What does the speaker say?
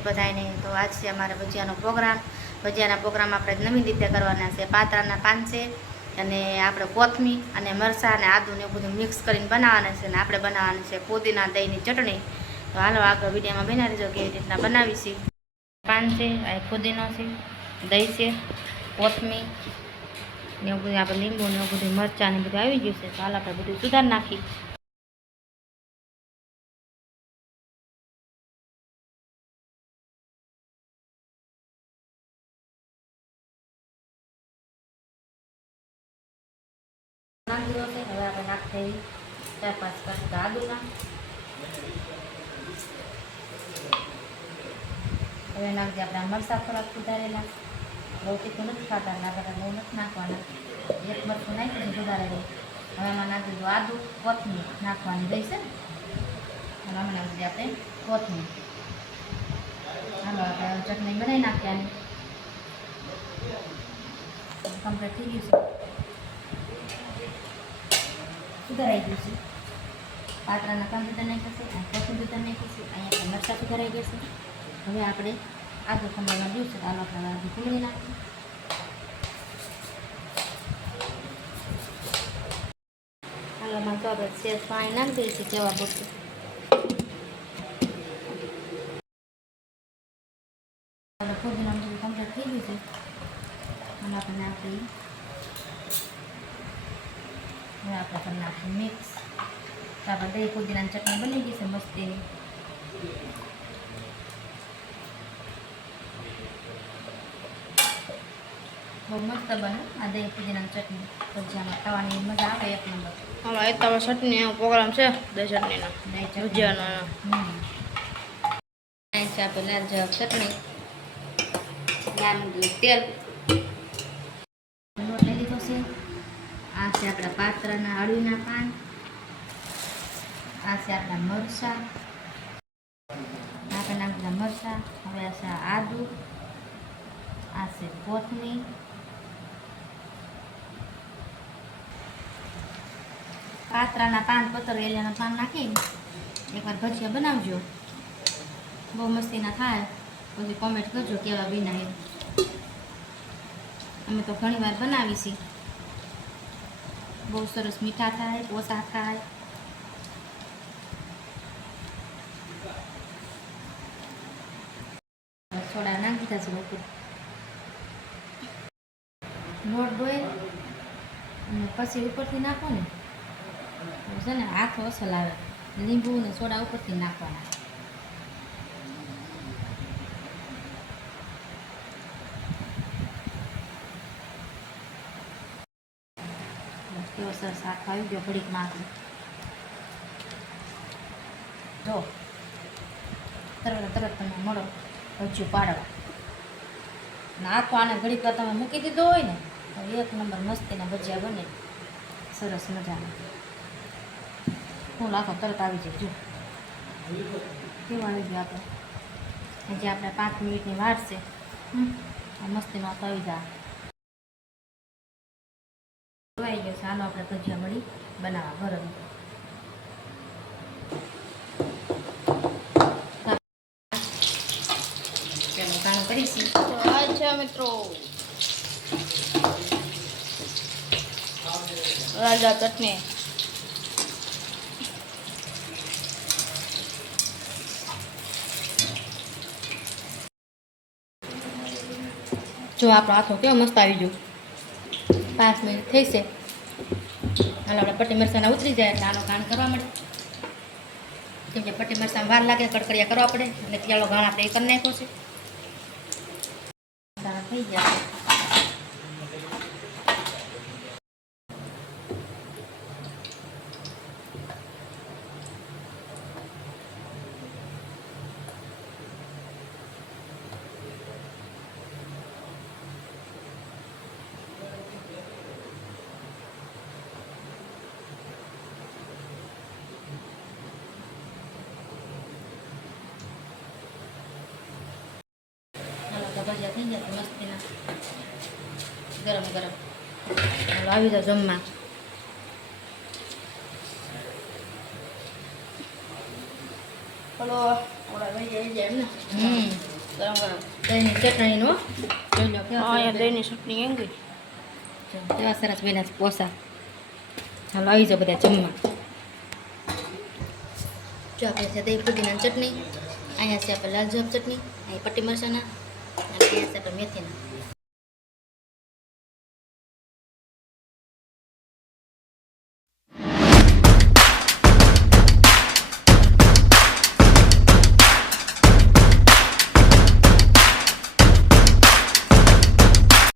છે બધાને. તો આજ છે અમારે ભજીયાનો પ્રોગ્રામ. ભજીયાના પ્રોગ્રામ આપણે નવી રીતે કરવાના છે. પાત્રાના પાન છે અને આપણે કોથમી અને મરચાં અને આદુ ને એવું બધું મિક્સ કરીને બનાવવાના છે. અને આપણે બનાવવાની છે પુદીના દહીંની ચટણી. તો હાલો આગળ વિડીયોમાં બના રહેજો કેવી રીતના બનાવીશી. પાન છે, આ પુદીનો છે, દહીં છે, કોથમી ને એવું બધું આપણે લીંબુ ને એવું બધું મરચાં ને બધું આવી ગયું છે. તો હાલ આપણે બધું સુધારી નાખી. નાખી દો છે. હવે આપણે નાખી 4-5 કટકા આદુના. હવે નાખજે આપણે મરચાં થોડાક સુધારેલા. બહુ તીખું નથી ખાતા, નાખતા બહુ નથી નાખવાના. એક મરચું નાખ્યું છે સુધારેલું. હવે એમાં નાખી દીધું આદુ, કોથમીર નાખવાની રહેશે. અને આમાં નાખી દઈએ આપણે કોથમીર. હાલો આપણે ચટણી બનાવી નાખીએ. આની કમ્પ્લીટ થઈ ગયું છે, સુધારાઈ ગયું છે. પાત્રાના કામ સુધાર નાખ્યા છે, કોથમીર સુધાર નાખી છે, અહીંયા મરચાં સુધારાઈ ગયા છે. હવે આપણે આદુ ખમણમાં દિવસે આલો આપણે આદુ ખમણી નાખીએ. હાલમાં તો આપણે સેજ પાણી નાખી દઈશું કેવા પૂરતું. પુદીના બધું કમ્પ્લીટ થઈ ગયું છે. અને આપણે નાખી હવે આપણે કરી નાખીએ મિક્સ. તો આપણે દહીં પુદીનાની ચટણી બની ગઈ છે મસ્તીની. બહુ મસ્ત બને આ દહીં પુદીનાની ચટણી. ભજીયામાં ખાવાની મજા આવે એક નંબર. હા, એ તો ચટણી પ્રોગ્રામ છે દહીં ચટણીનો, ભજીયાનો. છે આપણે લાલ ચટણી, લાલ તેલ લોટ લઈ લીધો છે. આ છે આપણા પાત્રાના અળવીના પાન. આ છે આપણા મરચાં, આપણે નાખેલા મરચાં. હવે આ છે આદુ, આ છે કોથમીર, પાત્રાના પાન, પતરેલિયાના પાન નાખીને એકવાર ભજીયા બનાવજો. બહુ મસ્તીના થાય. પછી કોમેન્ટ કરજો કેવા વિના. અમે તો ઘણી વાર બનાવી છીએ. બહુ સરસ મીઠા થાય, ઓછા થાય. સોડા નાખી દીધા છે લોકો. લોટ ડોય અને પછી ઉપરથી નાખો ને છે ને હાથ અસલ આવે. લીંબુ ને સોડા ઉપરથી નાખવાના. કેવો સરસ શાક આવી ગયો ઘડીકમાં. આપણે જો તરત તમે મળો ભજીયું પાડવા. નાખો આને ઘડીક વાર તમે મૂકી દીધો હોય ને તો એક નંબર મસ્તીના ભજીયા બને સરસ મજાના. ફૂલ આખો તરત આવી જાય. જો કેવું આવી ગયું આપણે. હજી આપણે 5 મિનિટની વાર છે. મસ્તીનો આખો આવી જાય. આવી ગયો. ચાલો આપણે ભજીયા મળી બનાવવા ગરમ. ચાલો કાણું કરીશું. અચ્છા મિત્રો, રાજા ચટણી. જો આપણો હાથો કેવો મસ્ત આવી ગયો. 5 મિનિટ થઈ છે. હાલ આપણે પટ્ટી મરચાંના ઉતરી જાય એટલે આનો ઘાણ કરવા મળે. કેમ કે પટ્ટી મરચાં વાર લાગે, કડકડિયા કરવા પડે. એટલે ત્યાલો ઘાણ આપણે એ કરી નાખ્યો છે. થઈ ગયા. ભજીયા થઈ ગયા મસ્તીના ગરમ ગરમ. હાલો આવી જાઓ જમવા. બોલો ઓલા ભાઈ જાય એમ ને. ગરમ ગરમ દહીંની ચટણીનો જોઈ લો હા કેવા અહીંયા સરસ દહીંની ચટણી એમ ગઈ જો, કેવા સરસ બન્યા છે પોસા. ચાલો આવી જાઓ બધા જમવા. જો આપણે છે દહીં ફુદીનાની ચટણી, અહીંયા છે આપણે લાલ જવાબ ચટણી, અહીં પટ્ટી મરચાના અને અહીંયા છે આપણે મેથીના.